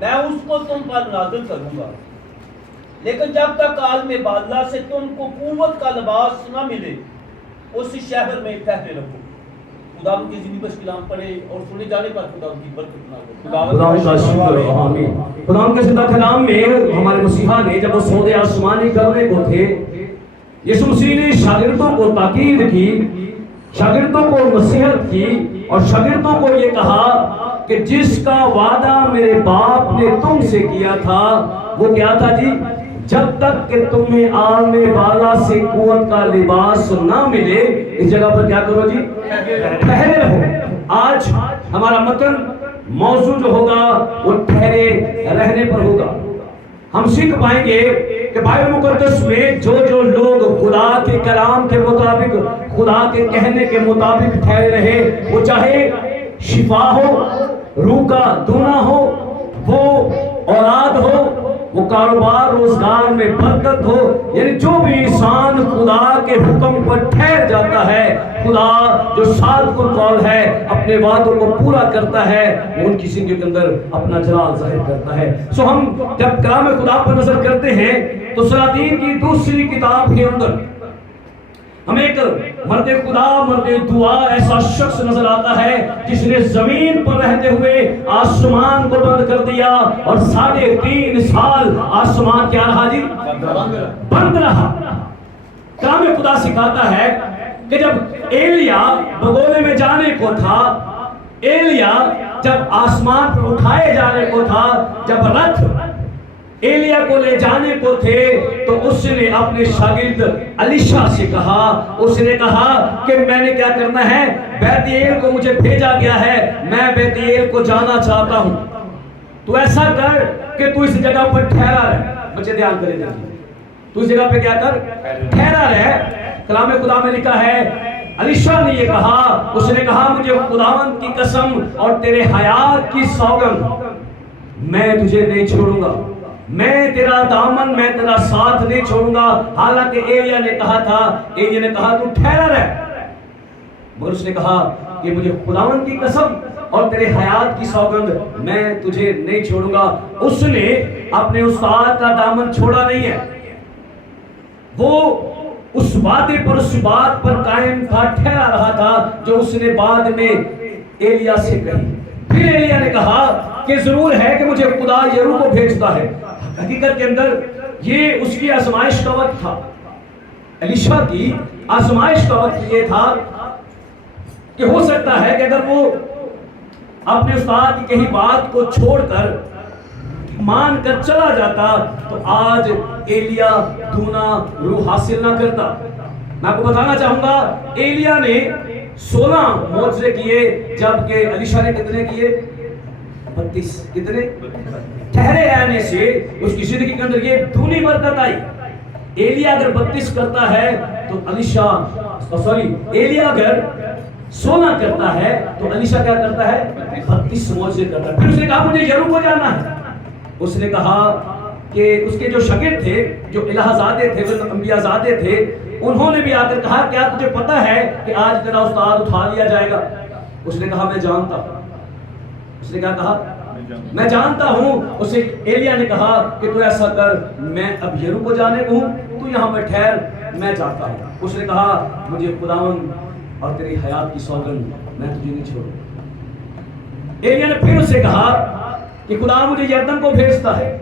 میں اس کو تم پر نازل کروں گا، لیکن جب تک عالم بالا سے تم کو قوت کا لباس نہ ملے اس شہر میں ٹھہرے رہو۔ خدا ان کی زندگی پر کلام پڑھے اور سنے جانے پر خدا ان کی برکت نہ کرے۔ خدا کا شکر، آمین۔ خدا کے زندہ کلام میں ہمارے مسیحا نے جب وہ سودے آسمانی کرنے کو تھے، یسوع مسیح نے شاگردوں کو تاکید کی، شاگردوں کو نصیحت کی اور شاگردوں کو یہ کہا کہ جس کا وعدہ میرے باپ نے تم سے کیا تھا وہ کیا تھا جی؟ جب تک کہ تمہیں عالم بالا سے قوت کا لباس نہ ملے، اس جگہ پر کیا کرو جی؟ ٹھہرے رہو۔ آج ہمارا متن موضوع جو ہوگا وہ ٹھہرے رہنے پر ہوگا۔ ہم سیکھ پائیں گے کہ بائبل مقدس میں جو جو لوگ خدا کے کلام کے مطابق، خدا کے کہنے کے مطابق ٹھہرے رہے، وہ چاہے شفا ہو، روح کا دونا ہو، وہ اولاد ہو، وہ کاروبار روزگار میں برکت ہو، یعنی جو بھی انسان خدا کے حکم پر ٹھہر جاتا ہے، خدا جو صادق القول ہے، اپنے وعدوں کو پورا کرتا ہے، وہ ان کی زندگی کے اندر اپنا جلال ظاہر کرتا ہے۔ سو ہم جب کلام خدا پر نظر کرتے ہیں تو سلاطین کی دوسری کتاب کے اندر ہمیں ایک مرد خدا، مرد دعا ایسا شخص نظر آتا ہے جس نے زمین پر رہتے ہوئے آسمان کو بند کر دیا اور 3.5 سال آسمان کیا رہا جی؟ بند رہا۔ کلام خدا سکھاتا ہے کہ جب ایلیا بگولے میں جانے کو تھا، ایلیا جب آسمان پر اٹھائے جانے کو تھا، جب رتھ ایلیا کو لے جانے کو تھے تو اس نے اپنے شاگرد الیشا سے کہا، اس نے کہا کہ میں نے کیا کرنا ہے، بیت ایل کو مجھے بھیجا گیا ہے، میں بیت ایل کو جانا چاہتا ہوں، تو ایسا کر کہ تو اس جگہ پر ٹھہرا رہ۔ بچے دھیان کریں دیکھیں، تو اس جگہ پہ کیا کر؟ ٹھہرا رہ۔ کلام خدا میں لکھا ہے الیشا نے یہ کہا، اس نے کہا مجھے خداوند کی قسم اور تیرے حیات کی سوگند میں تجھے نہیں چھوڑوں گا، میں تیرا دامن، میں تیرا ساتھ نہیں چھوڑوں گا۔ حالانکہ ایلیا نے کہا تھا، ایلیا نے کہا تو ٹھہرا رہ، مگر اس نے کہا کہ مجھے خداوند کی قسم اور تیرے حیات کی سوگند میں تجھے نہیں چھوڑوں گا۔ اس نے اپنے استاد کا دامن چھوڑا نہیں ہے، وہ اس وعدے پر، اس بات پر قائم تھا، ٹھہرا رہا تھا جو اس نے بعد میں ایلیا سے کہی۔ پھر ایلیا نے کہا کہ ضرور ہے کہ مجھے خدا یریکو کو بھیجتا ہے۔ حقیقت کے اندر یہ اس کی آزمائش کا وقت تھا، الیشا کی آزمائش کا وقت یہ تھا کہ ہو سکتا ہے کہ اگر وہ اپنے استاد کی کہی بات کو چھوڑ کر مان کر چلا جاتا تو آج ایلیا دونا روح حاصل نہ کرتا۔ میں آپ کو بتانا چاہوں گا ایلیا نے 16 معجزے کیے، جبکہ الیشا نے کتنے کیے؟ 32۔ کتنے؟ ٹھہرے رہنے سے اس کی زندگی کے اندر یہ دونی برکت آئی۔ ایلیا اگر 32 کرتا ہے تو ایلیا اگر 16 کرتا ہے تو الیشا کیا کرتا ہے؟ 32 معجزے کرتا ہے۔ پھر اس نے کہا مجھے یریکو کو جانا ہے۔ اس نے کہا کہ اس کے جو شاگرد تھے، جو الہ زادے تھے، جو انبیاء زادے تھے، انہوں نے بھی آ کر کہا کیا تجھے پتا ہے کہ آج تیرا استاد اٹھا لیا جائے گا؟ اس نے کہا میں جانتا ہوں۔ اس نے کیا کہا؟ میں جانتا ہوں۔ اسے ایلیا نے کہا کہ تو ایسا کر، میں اب یریکو کو جانے کو ہوں، تو یہاں پہ ٹھہر، میں جاتا ہوں۔ اس نے کہا مجھے خداوند اور تیری حیات کی سوگند میں تجھے نہیں چھوڑوں۔ ایلیا نے پھر اسے کہا کہ خدا مجھے یردن کو بھیجتا ہے،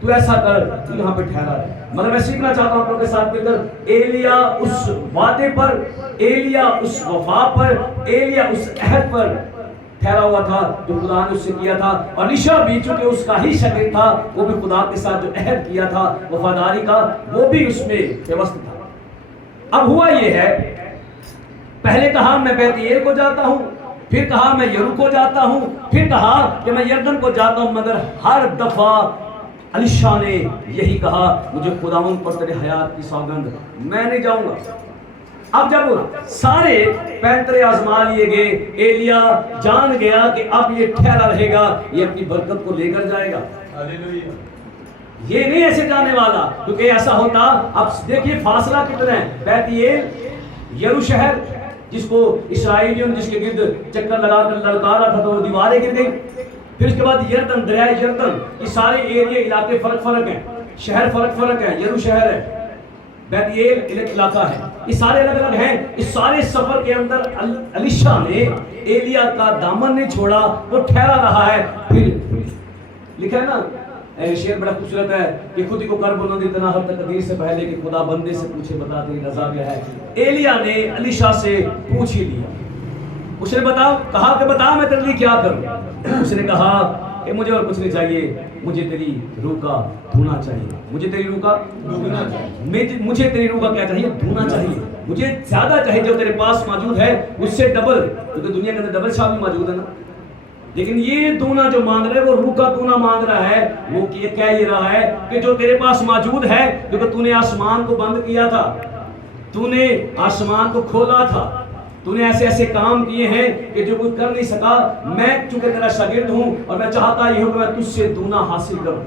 تو ایسا کر، تو یہاں پہ ٹھہرا ہے۔ مطلب میں سیکھنا چاہتا ہوں آپ لوگوں کے ساتھ مل کر، ایلیا اس وعدے پر، ایلیا اس وفا پر، ایلیا اس عہد پر ٹھہرا ہوا تھا جو خدا نے اس سے کیا تھا۔ اور الیشا بھی چونکہ اس کا ہی شاگرد تھا، وہ بھی خدا کے ساتھ جو عہد کیا تھا وفاداری کا، وہ بھی اس میں پیوست تھا۔ اب ہوا یہ ہے، پہلے کہا میں بیت ایل کو جاتا ہوں، پھر کہا میں یریکو کو جاتا ہوں، پھر کہا کہ میں یردن کو جاتا ہوں، مگر ہر دفعہ الیشا نے یہی کہا مجھے خداوند پر تیرے حیات کی سوگند میں نہیں جاؤں گا۔ اب جب سارے پینترے آزما لیے گئے، ایلیا جان گیا کہ اب یہ ٹھہرا رہے گا، یہ اپنی برکت کو لے کر جائے گا، یہ نہیں ایسے جانے والا۔ کیونکہ ایسا ہوتا، اب دیکھیے فاصلہ کتنا ہے، بیت ایل یریکو شہر جس کو اسرائیلیوں جس کے گرد چکر لگا کر للکارا تھا تو وہ دیواریں گر گئی، پھر اس کے بعد یردن، دریائے یردن، یہ سارے ایریا علاقے فرق فرق ہیں، شہر فرق فرق ہیں، یرو شہر ہے، بیت ایل علاقہ ہے، یہ سارے الگ الگ ہیں۔ اس سارے سفر کے اندر الیشا نے ایلیا کا دامن نہیں چھوڑا، وہ ٹھہرا رہا ہے۔ پھر لکھا ہے نا، شعر بڑا خوبصورت ہے کہ خود ہی کو کر بلند اتنا ہر تقدیر سے پہلے کہ خدا بندے سے پوچھے بتا تیری رضا کیا ہے۔ ایلیا نے الیشا سے پوچھ ہی لیا، اس نے کہا کہ بتا میں تیرے لیے کیا کروں۔ اس نے کہا کہ مجھے اور کچھ نہیں چاہیے، مجھے تیری روح کا دھونا چاہیے، مجھے تیری روح کا دھونا چاہیے، مجھے تیری روح کا کیا چاہیے؟ دھونا چاہیے، مجھے زیادہ چاہیے جو تیرے پاس موجود ہے اس سے ڈبل، کیونکہ دنیا کے اندر ڈبل شاہ بھی موجود ہے نا، لیکن یہ دونا جو مانگ رہا ہے وہ روح کا دونا مانگ رہا ہے۔ وہ کہہ یہ رہا ہے کہ جو تیرے پاس موجود ہے، کیونکہ تو نے آسمان کو بند کیا تھا، تو نے آسمان کو کھولا تھا، تو نے ایسے ایسے کام کیے ہیں کہ جو کچھ کر نہیں سکا۔ میں چونکہ تیرا شاگرد ہوں اور میں چاہتا یہ ہوں کہ میں تجھ سے دونا حاصل کروں۔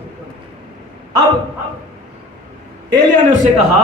اب ایلیا نے اس سے کہا